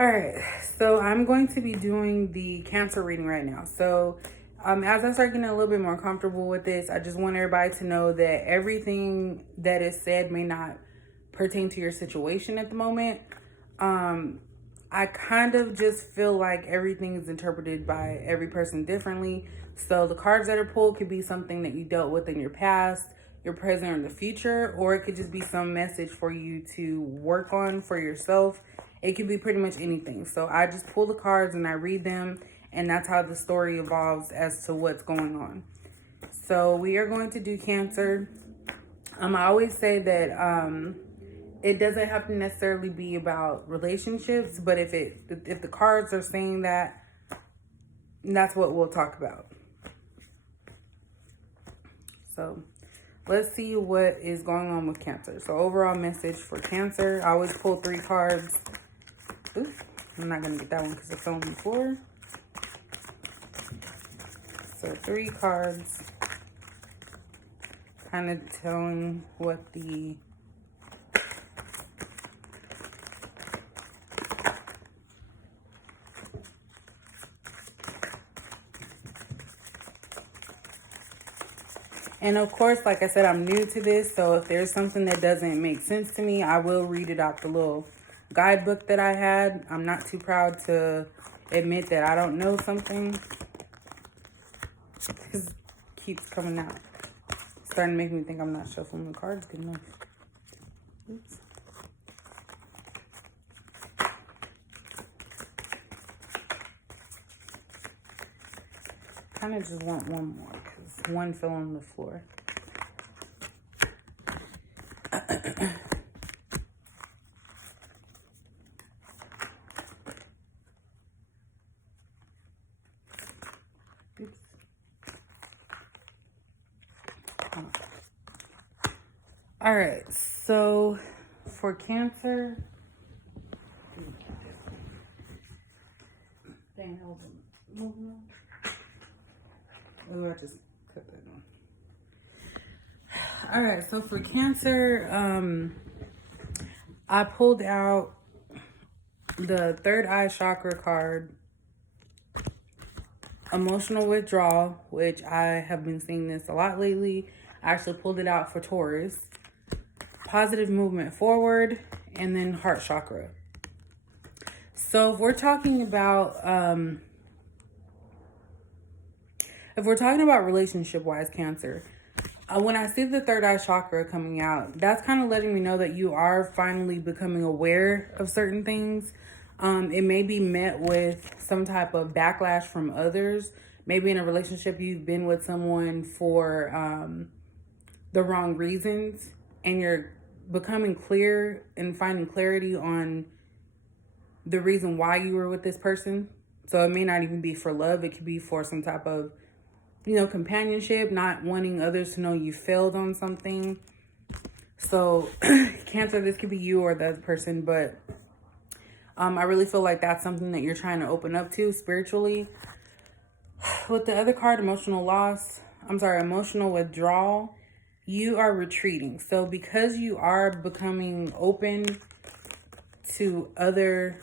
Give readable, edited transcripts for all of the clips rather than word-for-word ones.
All right, so I'm going to be doing the Cancer reading right now. So, as I start getting a little bit more comfortable with this, I just want everybody to know that everything that is said may not pertain to your situation at the moment. Um, I kind of just feel like everything is interpreted by every person differently. So the cards that are pulled could be something that you dealt with in your past, your present, or the future, or it could just be some message for you to work on for yourself. It could be pretty much anything. So I just pull the cards and I read them, and that's how the story evolves as to what's going on. So we are going to do Cancer. I always say that it doesn't have to necessarily be about relationships, but if the cards are saying that, that's what we'll talk about. So let's see what is going on with Cancer. So overall message for Cancer. I always pull 3 cards. Oops, I'm not going to get that one because it's on the floor. So 3 cards. Kind of telling what the And of course, like I said, I'm new to this, so if there's something that doesn't make sense to me, I will read it out the little guidebook that I had. I'm not too proud to admit that I don't know something, because it keeps coming out. It's starting to make me think I'm not shuffling the cards good enough. Oops. Kind of just want one more because one fell on the floor. Oops. All right, so for Cancer, dang, hold on. Oh, I just cut that on. All right, so for Cancer, I pulled out the third eye chakra card, emotional withdrawal, which I have been seeing this a lot lately. I actually pulled it out for Taurus, positive movement forward, and then heart chakra. So if we're talking about relationship wise Cancer, when I see the third eye chakra coming out, that's kind of letting me know that you are finally becoming aware of certain things. It may be met with some type of backlash from others. Maybe in a relationship you've been with someone for the wrong reasons, and you're becoming clear and finding clarity on the reason why you were with this person. So it may not even be for love. It could be for some type of, companionship, not wanting others to know you failed on something. So Cancer, this could be you or the other person, but I really feel like that's something that you're trying to open up to spiritually. With the other card, emotional withdrawal, you are retreating. So because you are becoming open to other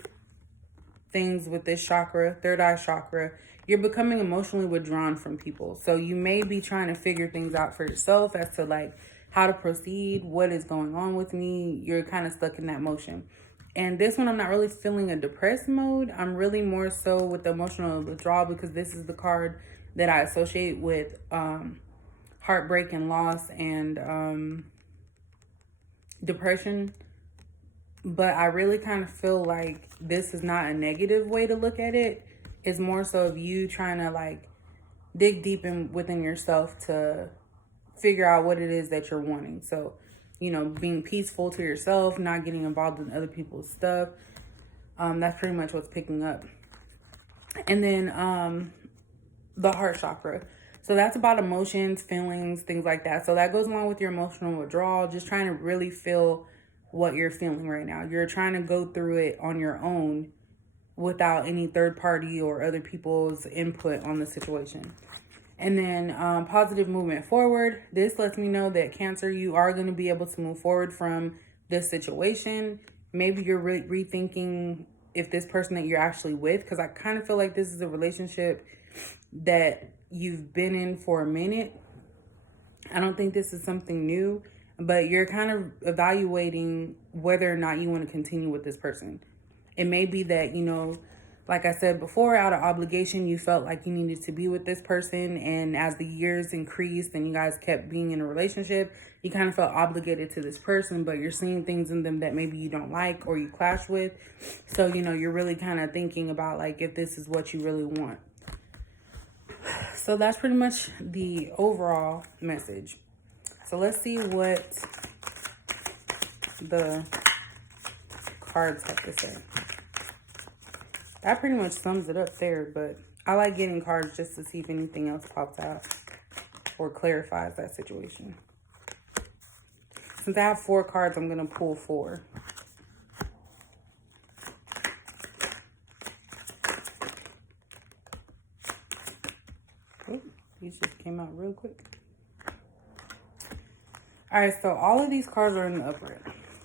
things with this chakra, third eye chakra, you're becoming emotionally withdrawn from people. So you may be trying to figure things out for yourself as to like how to proceed, what is going on with me. You're kind of stuck in that motion. And this one, I'm not really feeling a depressed mode. I'm really more so with the emotional withdrawal, because this is the card that I associate with heartbreak and loss and depression. But I really kind of feel like this is not a negative way to look at it. It's more so of you trying to like dig deep within yourself to figure out what it is that you're wanting. So, being peaceful to yourself, not getting involved in other people's stuff. That's pretty much what's picking up. And then the heart chakra. So that's about emotions, feelings, things like that. So that goes along with your emotional withdrawal, just trying to really feel what you're feeling right now. You're trying to go through it on your own without any third party or other people's input on the situation. And then positive movement forward. This lets me know that Cancer, you are going to be able to move forward from this situation. Maybe you're rethinking if this person that you're actually with, because I kind of feel like this is a relationship that you've been in for a minute. I don't think this is something new, but you're kind of evaluating whether or not you want to continue with this person. It may be that, like I said before, out of obligation, you felt like you needed to be with this person. And as the years increased and you guys kept being in a relationship, you kind of felt obligated to this person, but you're seeing things in them that maybe you don't like or you clash with. So, you're really kind of thinking about like if this is what you really want. So that's pretty much the overall message. So let's see what the cards have to say. That pretty much sums it up there, but I like getting cards just to see if anything else pops out or clarifies that situation. Since I have 4 cards, I'm going to pull 4. These just came out real quick. All right, so all of these cards are in the upright.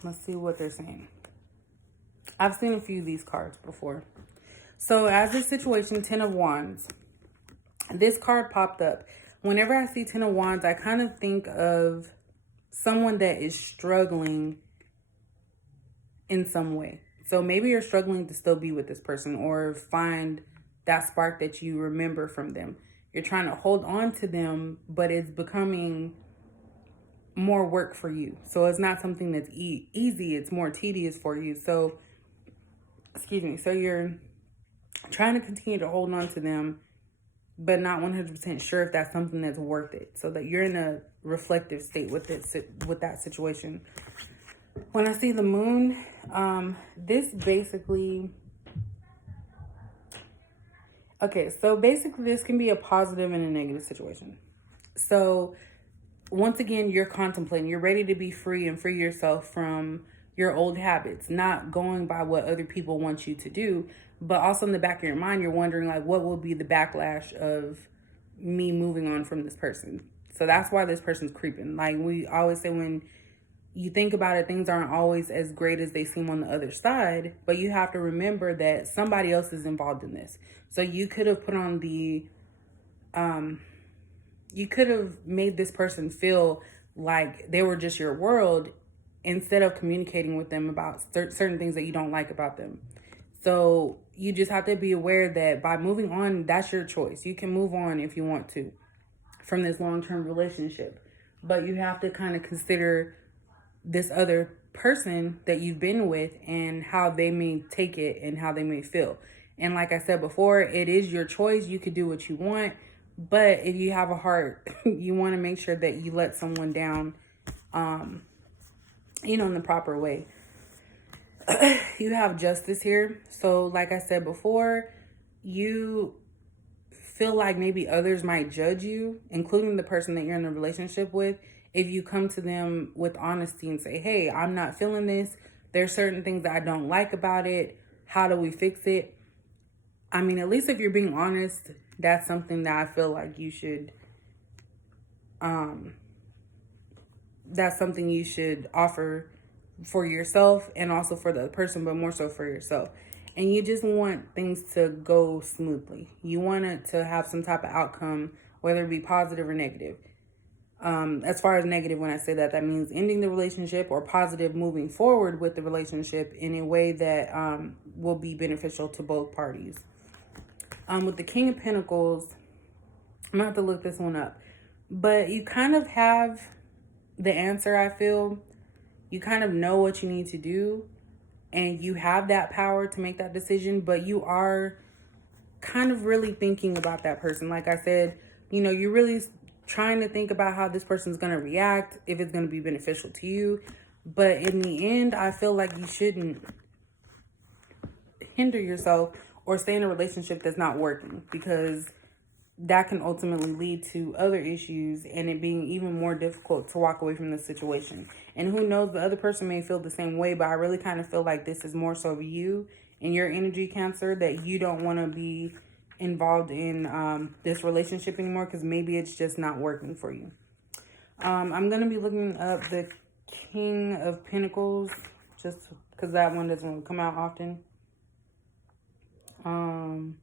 Let's see what they're saying. I've seen a few of these cards before. So as this situation, 10 of Wands, this card popped up. Whenever I see 10 of Wands, I kind of think of someone that is struggling in some way. So maybe you're struggling to still be with this person or find that spark that you remember from them. You're trying to hold on to them, but it's becoming more work for you. So it's not something that's easy. It's more tedious for you. So, so you're trying to continue to hold on to them, but not 100% sure if that's something that's worth it. So that you're in a reflective state with that situation. When I see the moon, this basically... Okay, so basically this can be a positive and a negative situation. So once again, you're contemplating, you're ready to be free and free yourself from your old habits, not going by what other people want you to do, but also in the back of your mind, you're wondering like, what will be the backlash of me moving on from this person? So that's why this person's creeping. Like we always say, when you think about it, things aren't always as great as they seem on the other side, but you have to remember that somebody else is involved in this. So you could have put on you could have made this person feel like they were just your world instead of communicating with them about certain things that you don't like about them. So you just have to be aware that by moving on, that's your choice. You can move on if you want to from this long-term relationship, but you have to kind of consider this other person that you've been with and how they may take it and how they may feel. And like I said before, it is your choice. You could do what you want, but if you have a heart, you want to make sure that you let someone down, in the proper way. You have justice here. So like I said before, you feel like maybe others might judge you, including the person that you're in a relationship with, if you come to them with honesty and say, hey, I'm not feeling this. There's certain things that I don't like about it. How do we fix it? I mean, at least if you're being honest, that's something that I feel like you should, that's something you should offer for yourself and also for the other person, but more so for yourself. And you just want things to go smoothly. You want it to have some type of outcome, whether it be positive or negative. As far as negative, when I say that, that means ending the relationship, or positive, moving forward with the relationship in a way that will be beneficial to both parties. With the King of Pentacles, I'm going to have to look this one up. But you kind of have the answer, I feel. You kind of know what you need to do. And you have that power to make that decision. But you are kind of really thinking about that person. Like I said, you're really trying to think about how this person's going to react, if it's going to be beneficial to you. But in the end, I feel like you shouldn't hinder yourself or stay in a relationship that's not working, because that can ultimately lead to other issues and it being even more difficult to walk away from the situation. And who knows, the other person may feel the same way, but I really kind of feel like this is more so of you and your energy, Cancer, that you don't want to be involved in this relationship anymore, because maybe it's just not working for you. I'm going to be looking up the King of Pentacles just because that one doesn't come out often. Um,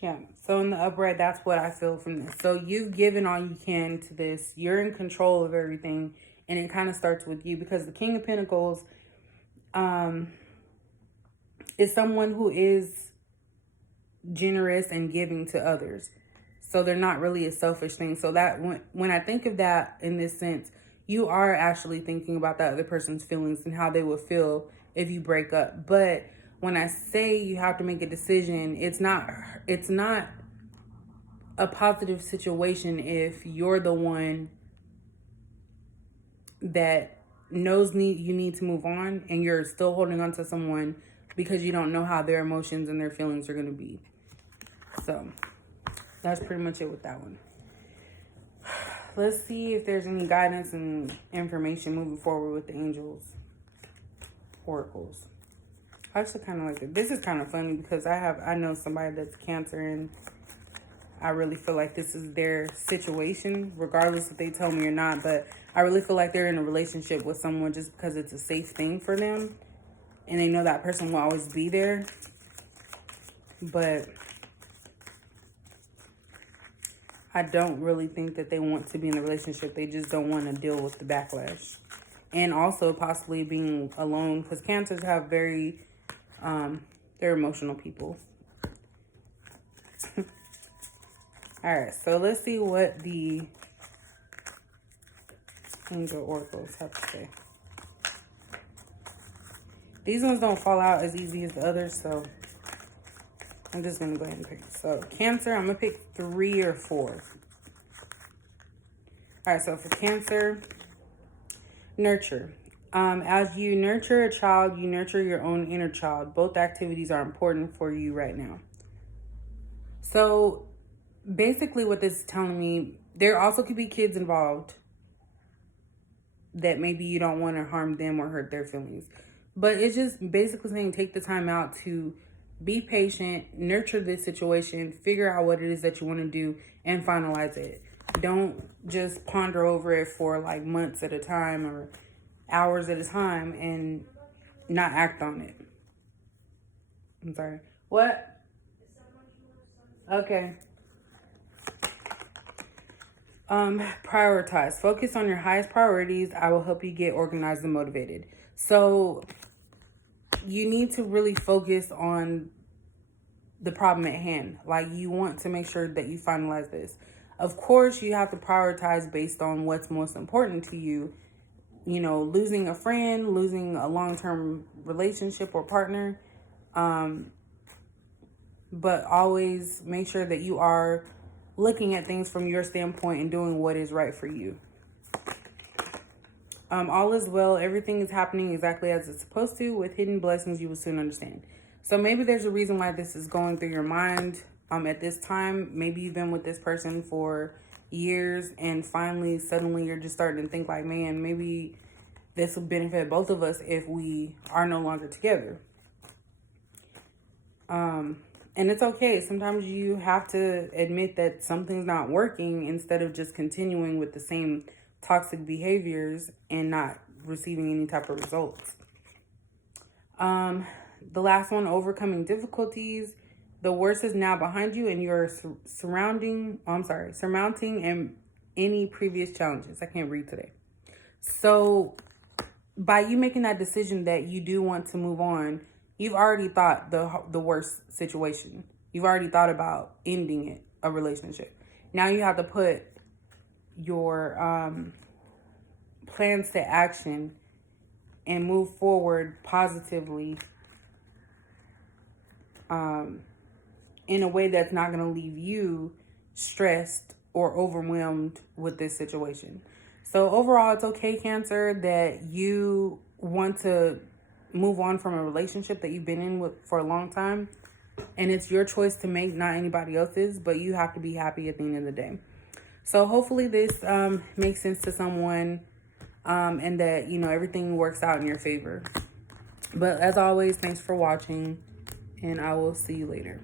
yeah. So in the upright, that's what I feel from this. So you've given all you can to this. You're in control of everything, and it kind of starts with you because the King of Pentacles, um, is someone who is generous and giving to others. So they're not really a selfish thing. So that when I think of that in this sense, you are actually thinking about that other person's feelings and how they would feel if you break up. But when I say you have to make a decision, it's not a positive situation if you're the one that knows you need to move on and you're still holding on to someone because you don't know how their emotions and their feelings are going to be. So that's pretty much it with that one. Let's see if there's any guidance and information moving forward with the angels, oracles. I actually kind of like it. This is kind of funny because I know somebody that's Cancer, and I really feel like this is their situation, regardless if they tell me or not. But I really feel like they're in a relationship with someone just because it's a safe thing for them, and they know that person will always be there. But I don't really think that they want to be in a relationship. They just don't want to deal with the backlash. And also possibly being alone, because Cancers have they're emotional people. All right, so let's see what the angel oracles have to say. These ones don't fall out as easy as the others, so I'm just going to go ahead and pick. So Cancer, I'm going to pick 3 or 4. All right, so for Cancer, nurture. As you nurture a child, you nurture your own inner child. Both activities are important for you right now. So basically what this is telling me, there also could be kids involved that maybe you don't want to harm them or hurt their feelings. But it's just basically saying take the time out to be patient, nurture this situation, figure out what it is that you want to do, and finalize it. Don't just ponder over it for like months at a time or hours at a time and not act on it. I'm sorry. What? Okay. Prioritize. Focus on your highest priorities. I will help you get organized and motivated. So you need to really focus on the problem at hand. Like, you want to make sure that you finalize this. Of course, you have to prioritize based on what's most important to you. You know, losing a friend, losing a long-term relationship or partner. But always make sure that you are looking at things from your standpoint and doing what is right for you. All is well. Everything is happening exactly as it's supposed to. With hidden blessings, you will soon understand. So maybe there's a reason why this is going through your mind at this time. Maybe you've been with this person for years and finally, suddenly you're just starting to think like, man, maybe this will benefit both of us if we are no longer together. And it's okay. Sometimes you have to admit that something's not working instead of just continuing with the same toxic behaviors and not receiving any type of results. The last one, overcoming difficulties. The worst is now behind you and you're surmounting any previous challenges. I can't read today. So by you making that decision that you do want to move on, you've already thought the worst situation. You've already thought about ending a relationship. Now you have to put your plans to action and move forward positively in a way that's not going to leave you stressed or overwhelmed with this situation. So overall, it's okay, Cancer, that you want to move on from a relationship that you've been in with for a long time. And it's your choice to make, not anybody else's, but you have to be happy at the end of the day. So hopefully this makes sense to someone and that, you know, everything works out in your favor. But as always, thanks for watching and I will see you later.